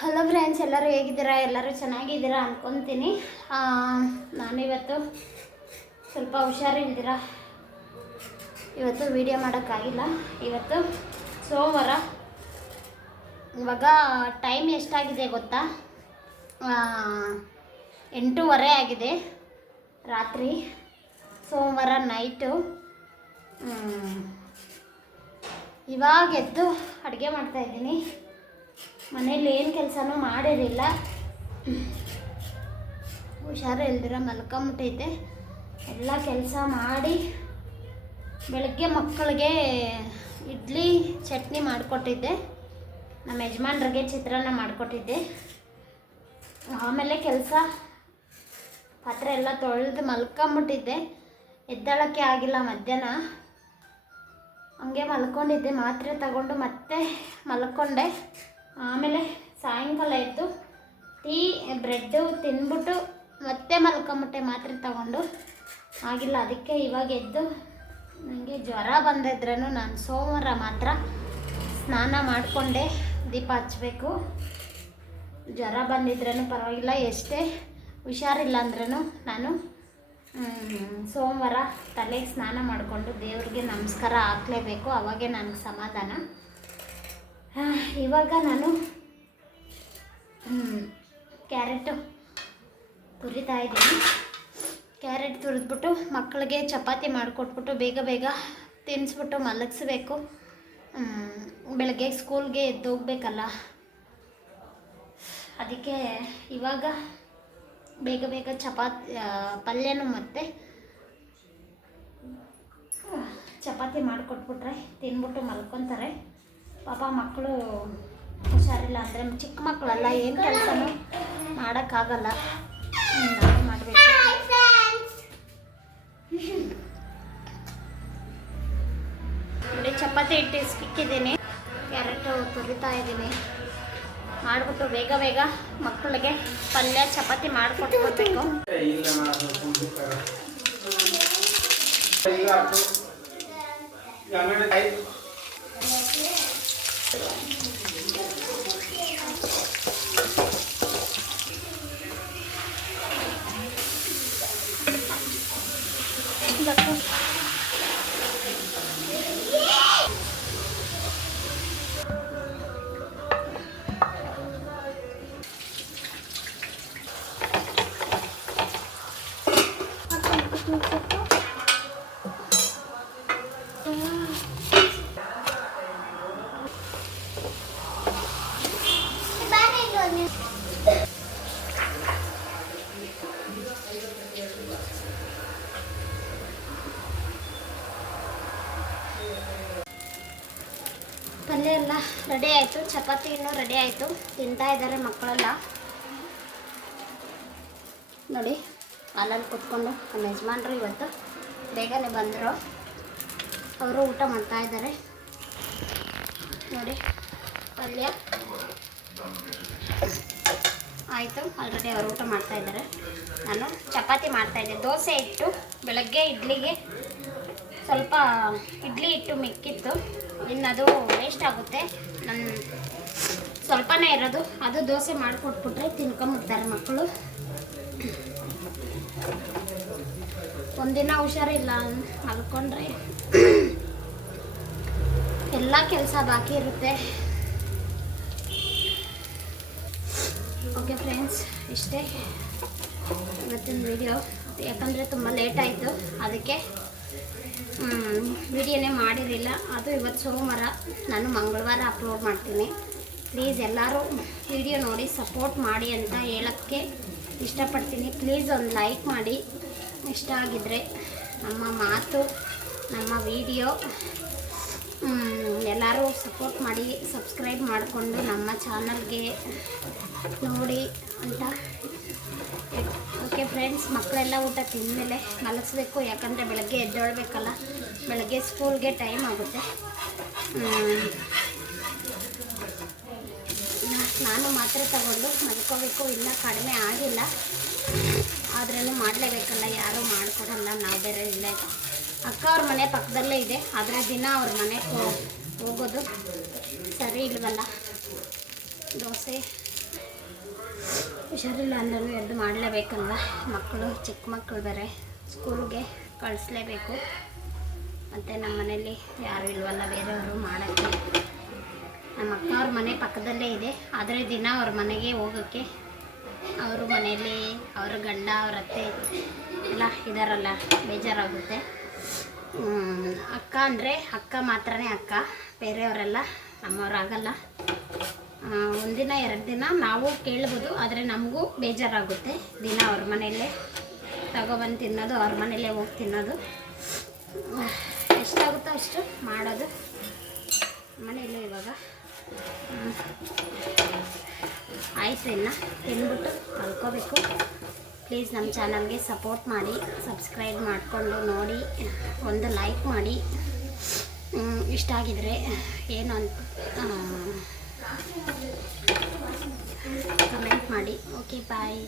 Hello friends ಎಲ್ಲರೂ ಹೇಗಿದ್ದೀರಾ? ಎಲ್ಲರೂ ಚೆನ್ನಾಗಿದ್ದೀರಾ ಅಂದ್ಕೊತೀನಿ ನಾನಿವತ್ತು ಸ್ವಲ್ಪ ಹುಷಾರಿಲ್ದಿರ? ಇವತ್ತು ವಿಡಿಯೋ ಮಾಡೋಕ್ಕಾಗಿಲ್ಲ. ಇವತ್ತು ಸೋಮವಾರ. ಇವಾಗ ಟೈಮ್ ಎಷ್ಟಾಗಿದೆ ಗೊತ್ತಾ? ಎಂಟೂವರೆ ಆಗಿದೆ ರಾತ್ರಿ. ಸೋಮವಾರ ನೈಟು ಇವಾಗ ಎದ್ದು ಅಡುಗೆ ಮಾಡ್ತಾಯಿದ್ದೀನಿ ಮನೇಲಿ ಏನು ಕೆಲಸನೂ ಮಾಡಿರಲಿಲ್ಲ. ಹುಷಾರು ಇಲ್ದಿರ ಮಲ್ಕೊಂಬಿಟ್ಟೈತೆ. ಎಲ್ಲ ಕೆಲಸ ಮಾಡಿ ಬೆಳಗ್ಗೆ ಮಕ್ಕಳಿಗೆ ಇಡ್ಲಿ, ಚಟ್ನಿ ಮಾಡಿಕೊಟ್ಟಿದ್ದೆ. ನಮ್ಮ ಯಜಮಾನ್ರಿಗೆ ಚಿತ್ರಾನ್ನ ಮಾಡಿಕೊಟ್ಟಿದ್ದೆ. ಆಮೇಲೆ ಕೆಲಸ ಪಾತ್ರೆ ಎಲ್ಲ ತೊಳೆದು ಮಲ್ಕೊಂಬಿಟ್ಟಿದ್ದೆ. ಎದ್ದಾಳೋಕ್ಕೆ ಆಗಿಲ್ಲ ಮಧ್ಯಾಹ್ನ. ಹಂಗೆ ಮಲ್ಕೊಂಡಿದ್ದೆ, ಮಾತ್ರೆ ತಗೊಂಡು ಮತ್ತೆ ಮಲ್ಕೊಂಡೆ. ಆಮೇಲೆ ಸಾಯಂಕಾಲ ಎದ್ದು ಟೀ, ಬ್ರೆಡ್ಡು ತಿಂದ್ಬಿಟ್ಟು ಮತ್ತೆ ಮಲ್ಕೊಂಬಿಟ್ಟೆ ಮಾತ್ರೆ ತಗೊಂಡು. ಆಗಿಲ್ಲ, ಅದಕ್ಕೆ ಇವಾಗ ಎದ್ದು ನನಗೆ ಜ್ವರ ಬಂದಿದ್ರೂ ನಾನು ಸೋಮವಾರ ಮಾತ್ರ ಸ್ನಾನ ಮಾಡಿಕೊಂಡೆ, ದೀಪ ಹಚ್ಚಬೇಕು ಜ್ವರ ಬಂದಿದ್ರೂ ಪರವಾಗಿಲ್ಲ, ಎಷ್ಟೇ ಹುಷಾರಿಲ್ಲ ಅಂದ್ರೂ ನಾನು ಸೋಮವಾರ ತಲೆಗೆ ಸ್ನಾನ ಮಾಡಿಕೊಂಡು ದೇವ್ರಿಗೆ ನಮಸ್ಕಾರ ಹಾಕ್ಲೇಬೇಕು, ಅವಾಗೆ ನನಗೆ ಸಮಾಧಾನ. ಇವಾಗ ನಾನು ಕ್ಯಾರೆಟು ತುರಿತಾ ಇದ್ದೀನಿ. ಕ್ಯಾರೆಟ್ ತುರಿದ್ಬಿಟ್ಟು ಮಕ್ಕಳಿಗೆ ಚಪಾತಿ ಮಾಡಿಕೊಟ್ಬಿಟ್ಟು ಬೇಗ ಬೇಗ ತಿನ್ನಿಸ್ಬಿಟ್ಟು ಮಲಗಿಸ್ಬೇಕು. ಬೆಳಗ್ಗೆ ಸ್ಕೂಲ್ಗೆ ಎದ್ದು ಹೋಗ್ಬೇಕಲ್ಲ ಅದಕ್ಕೆ ಇವಾಗ ಬೇಗ ಬೇಗ ಚಪಾತಿ ಪಲ್ಯನೂ ಮತ್ತು ಚಪಾತಿ ಮಾಡಿಕೊಟ್ಬಿಟ್ರೆ ತಿನ್ಬಿಟ್ಟು ಮಲ್ಕೊತಾರೆ. ಪಾಪ ಮಕ್ಕಳು ಹುಷಾರಿಲ್ಲ ಅಂದರೆ ಚಿಕ್ಕ ಮಕ್ಕಳಲ್ಲ ಏನು ಕೆಲಸನೂ ಮಾಡೋಕ್ಕಾಗಲ್ಲ. ನಾವೇ ಮಾಡಬೇಕು. ನೋಡಿ ಚಪಾತಿ ಹಿಟ್ಟು ಸಿಕ್ಕಿದ್ದೀನಿ ಕ್ಯಾರೆಟು ತುರಿತಾ ಇದ್ದೀನಿ. ಮಾಡಿಬಿಟ್ಟು ಬೇಗ ಬೇಗ ಮಕ್ಕಳಿಗೆ ಪಲ್ಯ ಚಪಾತಿ ಮಾಡಿಕೊಟ್ಬಿಡ್ಬೇಕು. ಇಲ್ಲ ಮಾಡೋದು ಪಲ್ಯ ಎಲ್ಲ ರೆಡಿ ಆಯಿತು. ಚಪಾತಿ ಇನ್ನೂ ರೆಡಿ ಆಯಿತು. ತಿಂತಾ ಇದ್ದಾರೆ ಮಕ್ಕಳೆಲ್ಲ. ನೋಡಿ, ಅಲ್ಲಲ್ಲಿ ಕುತ್ಕೊಂಡು ನಮ್ಮ ಯಜಮಾನ್ರು ಇವತ್ತು ಬೇಗನೆ ಬಂದರು. ಅವರು ಊಟ ಮಾಡ್ತಾ ಇದ್ದಾರೆ. ನೋಡಿ, ಪಲ್ಯ. ಆಯಿತು ಆಲ್ರೆಡಿ ಅವರು ಊಟ ಮಾಡ್ತಾ ಇದ್ದಾರೆ. ನಾನು ಚಪಾತಿ ಮಾಡ್ತಾ ಇದ್ದೆ. ದೋಸೆ ಇಟ್ಟು ಬೆಳಗ್ಗೆ ಇಡ್ಲಿಗೆ ಸ್ವಲ್ಪ ಇಡ್ಲಿ ಇಟ್ಟು ಮಿಕ್ಕಿತ್ತು. ಇನ್ನು ಅದು ವೇಸ್ಟ್ ಆಗುತ್ತೆ. ನನ್ನ ಸ್ವಲ್ಪನೇ ಇರೋದು. ಅದು ದೋಸೆ ಮಾಡಿಕೊಟ್ಬಿಟ್ರೆ ತಿನ್ಕೊಂಬಿಡ್ತಾರೆ ಮಕ್ಕಳು. ಒಂದಿನ ಹುಷಾರಿಲ್ಲ ಮಲ್ಕೊಂಡ್ರೆ ಎಲ್ಲ ಕೆಲಸ ಬಾಕಿ ಇರುತ್ತೆ. ಓಕೆ ಫ್ರೆಂಡ್ಸ್ ಇಷ್ಟೇ ಇವತ್ತಿನ ವಿಡಿಯೋ ಯಾಕಂದರೆ ತುಂಬ ಲೇಟ್ ಆಯಿತು. ಅದಕ್ಕೆ ವಿಡಿಯೋನೇ ಮಾಡಿರಲಿಲ್ಲ. ಅದು ಇವತ್ತು ಸೋಮವಾರ. ನಾನು ಮಂಗಳವಾರ ಅಪ್ಲೋಡ್ ಮಾಡ್ತೀನಿ. ಪ್ಲೀಸ್ ಎಲ್ಲರೂ ವಿಡಿಯೋ ನೋಡಿ ಸಪೋರ್ಟ್ ಮಾಡಿ ಅಂತ ಹೇಳೋಕ್ಕೆ ಇಷ್ಟಪಡ್ತೀನಿ. ಪ್ಲೀಸ್ ಒಂದು ಲೈಕ್ ಮಾಡಿ. ಇಷ್ಟ ಆಗಿದ್ದರೆ ನಮ್ಮ ಮಾತು, ನಮ್ಮ ವಿಡಿಯೋ ಎಲ್ಲರೂ ಸಪೋರ್ಟ್ ಮಾಡಿ ಸಬ್ಸ್ಕ್ರೈಬ್ ಮಾಡಿಕೊಂಡು ನಮ್ಮ ಚಾನಲ್ಗೆ ನೋಡಿ ಅಂತ. ಓಕೆ ಫ್ರೆಂಡ್ಸ್ ಮಕ್ಕಳೆಲ್ಲ ಊಟ ತಿಂದಮೇಲೆ ಮಲಗಿಸ್ಬೇಕು. ಯಾಕಂದರೆ ಬೆಳಗ್ಗೆ ಎದ್ದೇಳಬೇಕಲ್ಲ. ಬೆಳಗ್ಗೆ ಸ್ಕೂಲ್ಗೆ ಟೈಮ್ ಆಗುತ್ತೆ. ನಾನು ಮಾತ್ರೆ ತಗೊಂಡು ಮಲ್ಕೋಬೇಕು, ಇನ್ನೂ ಕಡಿಮೆ ಆಗಿಲ್ಲ. ಆದ್ರೂ ಮಾಡಲೇಬೇಕಲ್ಲ, ಯಾರೂ ಮಾಡಿಕೊಡಲ್ಲ, ನಾವು ಬೇರೆ ಇಲ್ಲ ಅಕ್ಕ ಅವ್ರ ಮನೆ ಪಕ್ಕದಲ್ಲೇ ಇದೆ, ಆದರೆ ದಿನ ಅವ್ರ ಮನೆಗೆ ಹೋಗೋದು ಸರಿ ಇಲ್ವಲ್ಲ. ದೋಸೆ ಹುಷಾರಿಲ್ಲ ಅಂದ್ರೂ ಎದ್ದು ಮಾಡಲೇಬೇಕಲ್ವ? ಮಕ್ಕಳು ಚಿಕ್ಕ ಮಕ್ಕಳು ಬೇರೆ, ಸ್ಕೂಲ್ಗೆ ಕಳಿಸ್ಲೇಬೇಕು. ಮತ್ತು ನಮ್ಮ ಮನೇಲಿ ಯಾರೂ ಇಲ್ವಲ್ಲ, ಬೇರೆಯವರು ಮಾಡೋಕ್ಕೆ. ನಮ್ಮ ಅಕ್ಕವ್ರ ಮನೆ ಪಕ್ಕದಲ್ಲೇ ಇದೆ. ಆದರೆ ದಿನ ಅವ್ರ ಮನೆಗೆ ಹೋಗೋಕ್ಕೆ ಅವರು ಮನೆಯಲ್ಲಿ, ಅವ್ರ ಗಂಡ, ಅವ್ರ ಅತ್ತೆ ಎಲ್ಲ ಇದಾರಲ್ಲ, ಬೇಜಾರಾಗುತ್ತೆ. ಅಕ್ಕ ಅಂದರೆ ಅಕ್ಕ ಮಾತ್ರನೇ ಅಕ್ಕ, ಬೇರೆಯವರೆಲ್ಲ ನಮ್ಮವ್ರಾಗಲ್ಲ ಒಂದಿನ, ಎರಡು ದಿನ ನಾವು ಕೇಳ್ಬೋದು, ಆದರೆ ನಮಗೂ ಬೇಜಾರಾಗುತ್ತೆ ದಿನ ಅವ್ರ ಮನೆಯಲ್ಲೇ. ತಗೊಬಂದು ತಿನ್ನೋದು, ಅವ್ರ ಮನೆಯಲ್ಲೇ ಹೋಗಿ ತಿನ್ನೋದು. ಎಷ್ಟಾಗುತ್ತೋ ಅಷ್ಟು ಮಾಡೋದು. ಮನೆಯಲ್ಲೇ ಇವಾಗ. ಆಯಿತು ಇನ್ನು. ತಿಂದ್ಬಿಟ್ಟು ಮಲ್ಕೋಬೇಕು. ಪ್ಲೀಸ್ ನಮ್ಮ ಚಾನಲ್ಗೆ ಸಪೋರ್ಟ್ ಮಾಡಿ ಸಬ್ಸ್ಕ್ರೈಬ್ ಮಾಡಿಕೊಂಡು ನೋಡಿ, ಒಂದು ಲೈಕ್ ಮಾಡಿ. ಇಷ್ಟ ಆಗಿದರೆ ಏನು ಅಂತ ಕಮೆಂಟ್ ಮಾಡಿ. Okay bye